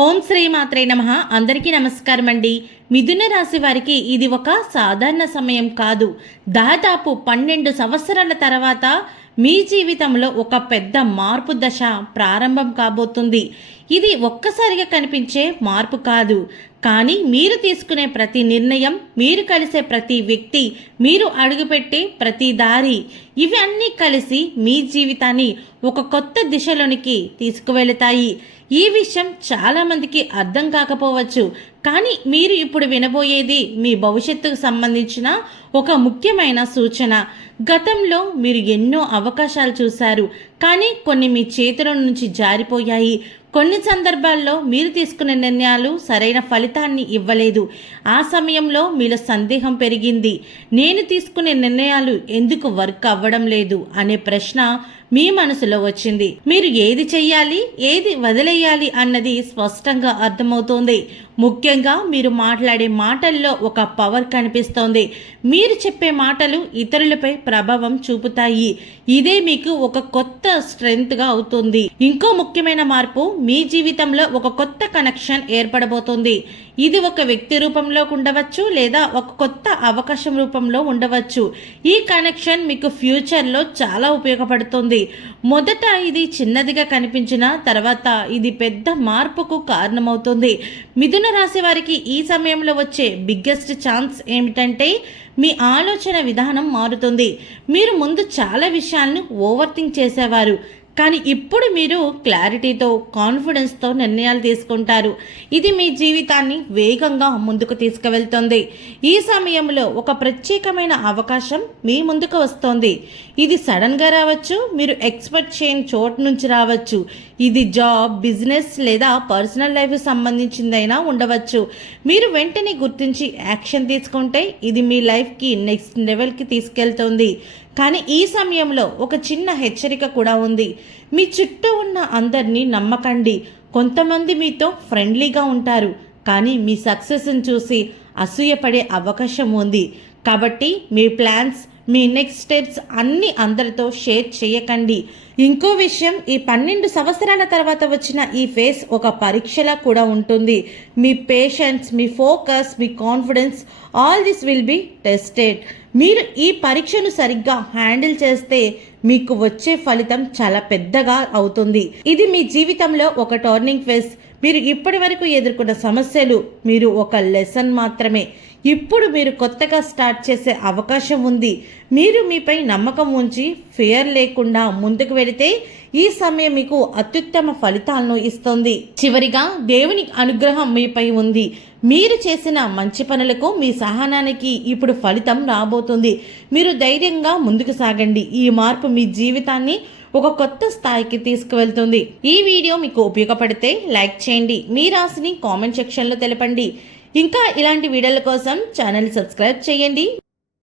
ఓం శ్రీ మాత్రే నమః. అందరికీ నమస్కారం అండి. మిథున రాశి వారికి ఇది ఒక సాధారణ సమయం కాదు. దాదాపు 12 సంవత్సరాల తర్వాత మీ జీవితంలో ఒక పెద్ద మార్పు దశ ప్రారంభం కాబోతుంది. ఇది ఒక్కసారిగా కనిపించే మార్పు కాదు, కానీ మీరు తీసుకునే ప్రతి నిర్ణయం, మీరు కలిసే ప్రతి వ్యక్తి, మీరు అడుగుపెట్టే ప్రతి దారి, ఇవి అన్నీ కలిసి మీ జీవితాన్ని ఒక కొత్త దిశలోనికి తీసుకువెళతాయి. ఈ విషయం చాలామందికి అర్థం కాకపోవచ్చు, కానీ మీరు ఇప్పుడు వినబోయేది మీ భవిష్యత్తుకు సంబంధించిన ఒక ముఖ్యమైన సూచన. గతంలో మీరు ఎన్నో అవకాశాలు చూశారు, కానీ కొన్ని మీ చేతుల నుంచి జారిపోయాయి. కొన్ని సందర్భాల్లో మీరు తీసుకునే నిర్ణయాలు సరైన ఫలితాన్ని ఇవ్వలేదు. ఆ సమయంలో మీలో సందేహం పెరిగింది. నేను తీసుకునే నిర్ణయాలు ఎందుకు వర్క్ అవ్వడం లేదు అనే ప్రశ్న మీ మనసులో వచ్చింది. మీరు ఏది చెయ్యాలి, ఏది వదిలేయాలి అన్నది స్పష్టంగా అర్థమవుతోంది. ముఖ్యంగా మీరు మాట్లాడే మాటల్లో ఒక పవర్ కనిపిస్తోంది. మీరు చెప్పే మాటలు ఇతరులపై ప్రభావం చూపుతాయి. ఇదే మీకు ఒక కొత్త స్ట్రెంగ్త్గా అవుతుంది. ఇంకో ముఖ్యమైన మార్పు, మీ జీవితంలో ఒక కొత్త కనెక్షన్ ఏర్పడబోతోంది. ఇది ఒక వ్యక్తి రూపంలో ఉండవచ్చు, లేదా ఒక కొత్త అవకాశం రూపంలో ఉండవచ్చు. ఈ కనెక్షన్ మీకు ఫ్యూచర్లో చాలా ఉపయోగపడుతుంది. మొదట ఇది చిన్నదిగా కనిపించిన తర్వాత ఇది పెద్ద మార్పుకు కారణమవుతుంది. మిథున రాశి వారికి ఈ సమయంలో వచ్చే బిగ్గెస్ట్ ఛాన్స్ ఏమిటంటే, మీ ఆలోచన విధానం మారుతుంది. మీరు ముందు చాలా విషయాలను ఓవర్ థింక్ చేసేవారు, కానీ ఇప్పుడు మీరు క్లారిటీతో, కాన్ఫిడెన్స్తో నిర్ణయాలు తీసుకుంటారు. ఇది మీ జీవితాన్ని వేగంగా ముందుకు తీసుకువెళ్తుంది. ఈ సమయంలో ఒక ప్రత్యేకమైన అవకాశం మీ ముందుకు వస్తుంది. ఇది సడన్గా రావచ్చు, మీరు ఎక్స్పెక్ట్ చేయని చోటు నుంచి రావచ్చు. ఇది జాబ్, బిజినెస్ లేదా పర్సనల్ లైఫ్ సంబంధించిందైనా ఉండవచ్చు. మీరు వెంటనే గుర్తించి యాక్షన్ తీసుకుంటే ఇది మీ లైఫ్కి నెక్స్ట్ లెవెల్కి తీసుకెళ్తుంది. కానీ ఈ సమయంలో ఒక చిన్న హెచ్చరిక కూడా ఉంది. మీ చుట్టూ ఉన్న అందరినీ నమ్మకండి. కొంతమంది మీతో ఫ్రెండ్లీగా ఉంటారు, కానీ మీ సక్సెస్ని చూసి అసూయపడే అవకాశం ఉంది. కాబట్టి మీ ప్లాన్స్, మీ నెక్స్ట్ స్టెప్స్ అన్నీ అందరితో షేర్ చేయకండి. ఇంకో విషయం, ఈ 12 సంవత్సరాల తర్వాత వచ్చిన ఈ ఫేస్ ఒక పరీక్షలా కూడా ఉంటుంది. మీ పేషెన్స్, మీ ఫోకస్, మీ confidence, all this will be tested. మీరు ఈ పరీక్షను సరిగ్గా హ్యాండిల్ చేస్తే మీకు వచ్చే ఫలితం చాలా పెద్దగా అవుతుంది. ఇది మీ జీవితంలో ఒక టర్నింగ్ ఫేస్. మీరు ఇప్పటి వరకు ఎదుర్కొన్న సమస్యలు మీరు ఒక లెసన్ మాత్రమే. ఇప్పుడు మీరు కొత్తగా స్టార్ట్ చేసే అవకాశం ఉంది. మీరు మీపై నమ్మకం ఉంచి ఫియర్ లేకుండా ముందుకు వెళితే ఈ సమయం మీకు అత్యుత్తమ ఫలితాలను ఇస్తుంది. చివరిగా, దేవుని అనుగ్రహం మీపై ఉంది. మీరు చేసిన మంచి పనులకు, మీ సహనానికి ఇప్పుడు ఫలితం రాబోతుంది. మీరు ధైర్యంగా ముందుకు సాగండి. ఈ మార్పు మీ జీవితాన్ని ఒక కొత్త స్థాయికి తీసుకువెళ్తుంది. ఈ వీడియో మీకు ఉపయోగపడితే లైక్ చేయండి. మీ రాశిని కామెంట్ సెక్షన్లో తెలపండి. ఇంకా ఇలాంటి వీడియోల కోసం ఛానల్ సబ్స్క్రైబ్ చేయండి.